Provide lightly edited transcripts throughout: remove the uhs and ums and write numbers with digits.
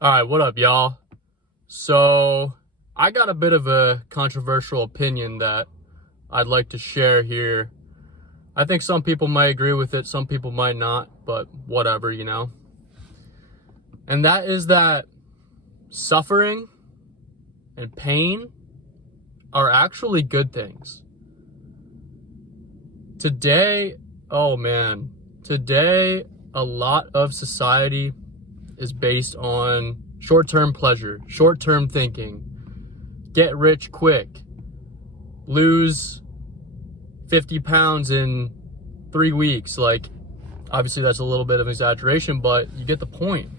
All right, what up, y'all? So, I got a bit of a controversial opinion that I'd like to share here. I think some people might agree with it, some people might not, but whatever, you know. And that is that suffering and pain are actually good things. Today, today a lot of society is based on short-term pleasure, short-term thinking, get rich quick, lose 50 pounds in 3 weeks. Like, obviously that's a little bit of an exaggeration, but you get the point.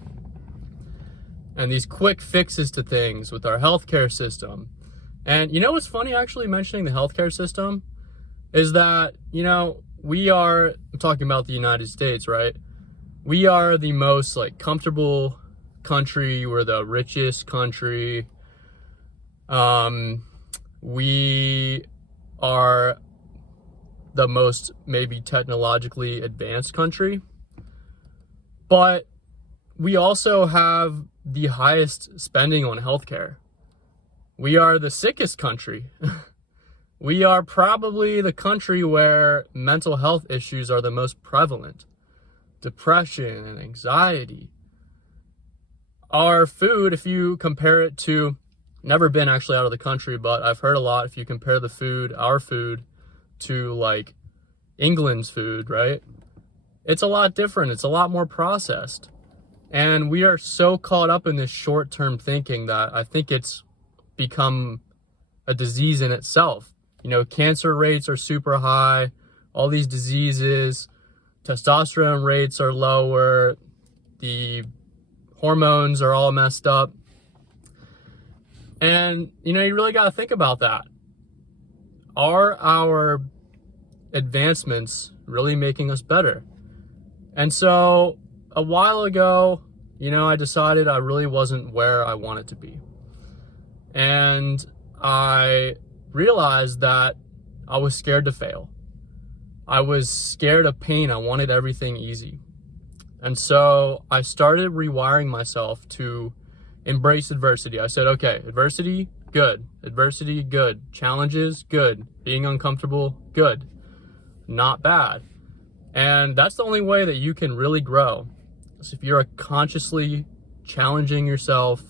And these quick fixes to things with our healthcare system. And you know what's funny, actually, mentioning the healthcare system, is that, I'm talking about the United States, right? We are the most comfortable country. We're the richest country. We are the most maybe technologically advanced country, but we also have the highest spending on healthcare. We are the sickest country. We are probably the country where mental health issues are the most prevalent. Depression and anxiety. Our food, if you compare it to, never been actually out of the country, but I've heard a lot, if you compare our food to England's food, right? It's a lot different. It's a lot more processed. And we are so caught up in this short-term thinking that I think it's become a disease in itself. Cancer rates are super high, all these diseases, testosterone rates are lower, the hormones are all messed up. And, you really got to think about that. Are our advancements really making us better? And so a while ago, I decided I really wasn't where I wanted to be. And I realized that I was scared to fail. I was scared of pain. I wanted everything easy. And so I started rewiring myself to embrace adversity. I said, okay, adversity, good. Adversity, good. Challenges, good. Being uncomfortable, good. Not bad. And that's the only way that you can really grow. So if you're consciously challenging yourself,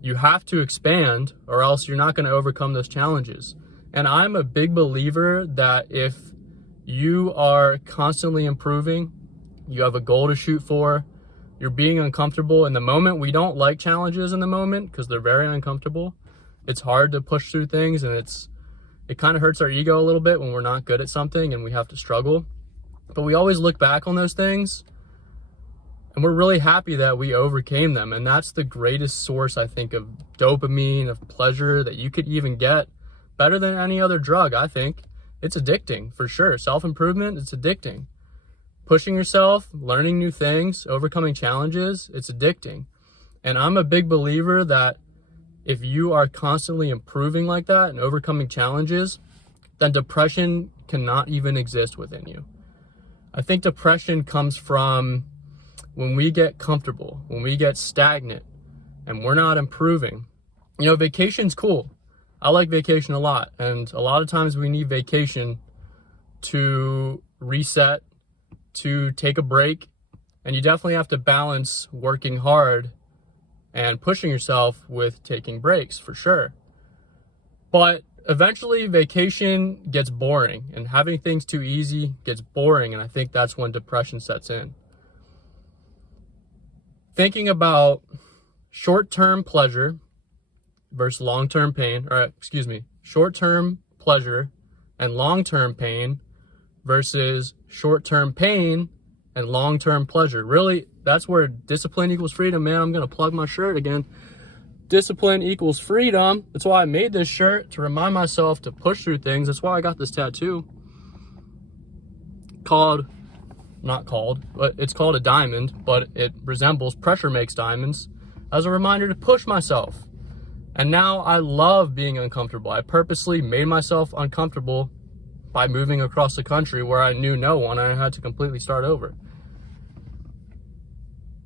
you have to expand, or else you're not going to overcome those challenges. And I'm a big believer that if you are constantly improving, you have a goal to shoot for, you're being uncomfortable. In the moment, we don't like challenges in the moment because they're very uncomfortable. It's hard to push through things, and it kind of hurts our ego a little bit when we're not good at something and we have to struggle. But we always look back on those things and we're really happy that we overcame them. And that's the greatest source, I think, of dopamine, of pleasure that you could even get, better than any other drug, I think. It's addicting, for sure. Self-improvement, it's addicting. Pushing yourself, learning new things, overcoming challenges, it's addicting. And I'm a big believer that if you are constantly improving like that and overcoming challenges, then depression cannot even exist within you. I think depression comes from when we get comfortable, when we get stagnant, and we're not improving. Vacation's cool. I like vacation a lot. And a lot of times we need vacation to reset, to take a break. And you definitely have to balance working hard and pushing yourself with taking breaks, for sure. But eventually vacation gets boring, and having things too easy gets boring. And I think that's when depression sets in. Thinking about short-term pleasure versus long-term pain, short-term pleasure and long-term pain versus short-term pain and long-term pleasure. Really, that's where discipline equals freedom, man. I'm going to plug my shirt again. Discipline equals freedom. That's why I made this shirt, to remind myself to push through things. That's why I got this tattoo it's called a diamond, but it resembles Pressure Makes Diamonds, as a reminder to push myself. And now I love being uncomfortable. I purposely made myself uncomfortable by moving across the country where I knew no one and I had to completely start over.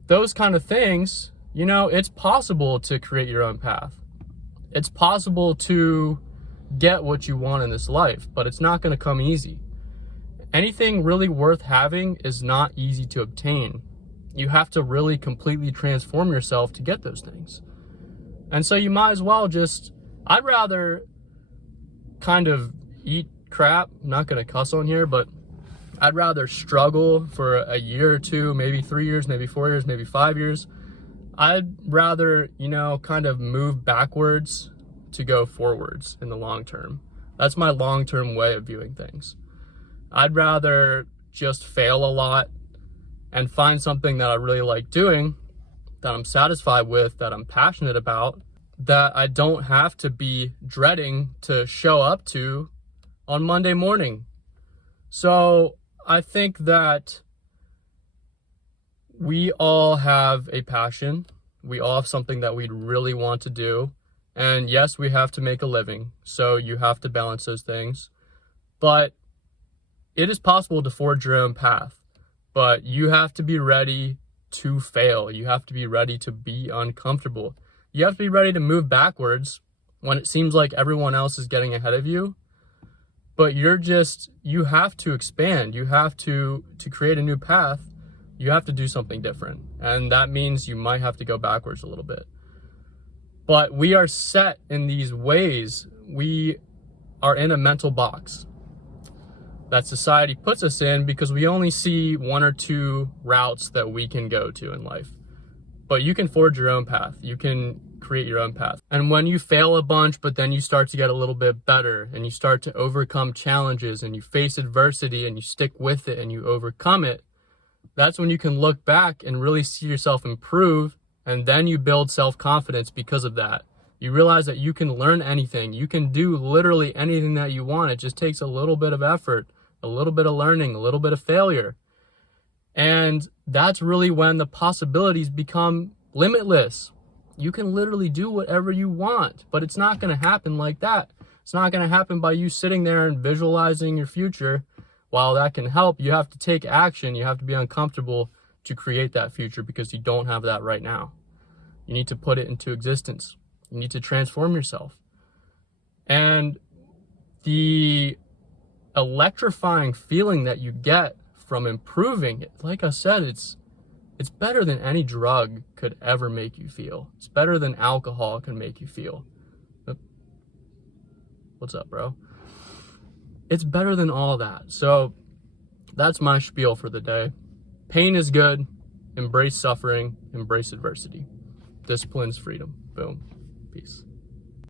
Those kind of things You know, it's possible to create your own path. It's possible to get what you want in this life, but it's not going to come easy. Anything really worth having is not easy to obtain. You have to really completely transform yourself to get those things. And so you might as well I'd rather kind of eat crap. I'm not going to cuss on here, but I'd rather struggle for a year or two, maybe 3 years, maybe 4 years, maybe 5 years. I'd rather, kind of move backwards to go forwards in the long term. That's my long-term way of viewing things. I'd rather just fail a lot and find something that I really like doing, that I'm satisfied with, that I'm passionate about, that I don't have to be dreading to show up to on Monday morning. So I think that we all have a passion. We all have something that we really want to do. And yes, we have to make a living. So you have to balance those things. But it is possible to forge your own path. But you have to be ready to fail. You have to be ready to be uncomfortable. You have to be ready to move backwards when it seems like everyone else is getting ahead of you. But you have to expand. You have to create a new path. You have to do something different. And that means you might have to go backwards a little bit. But we are set in these ways. We are in a mental box that society puts us in because we only see one or two routes that we can go to in life. But you can forge your own path. You can create your own path. And when you fail a bunch, but then you start to get a little bit better and you start to overcome challenges and you face adversity and you stick with it and you overcome it, that's when you can look back and really see yourself improve, and then you build self-confidence because of that. You realize that you can learn anything. You can do literally anything that you want. It just takes a little bit of effort, a little bit of learning, a little bit of failure. And that's really when the possibilities become limitless. You can literally do whatever you want, but it's not going to happen like that. It's not going to happen by you sitting there and visualizing your future. While that can help, you have to take action. You have to be uncomfortable to create that future because you don't have that right now. You need to put it into existence. You need to transform yourself. And the electrifying feeling that you get from improving it, like I said, it's better than any drug could ever make you feel. It's better than alcohol can make you feel. What's up, bro? It's better than all that. So that's my spiel for the day. Pain is good. Embrace suffering. Embrace adversity. Discipline's freedom. Boom. Peace.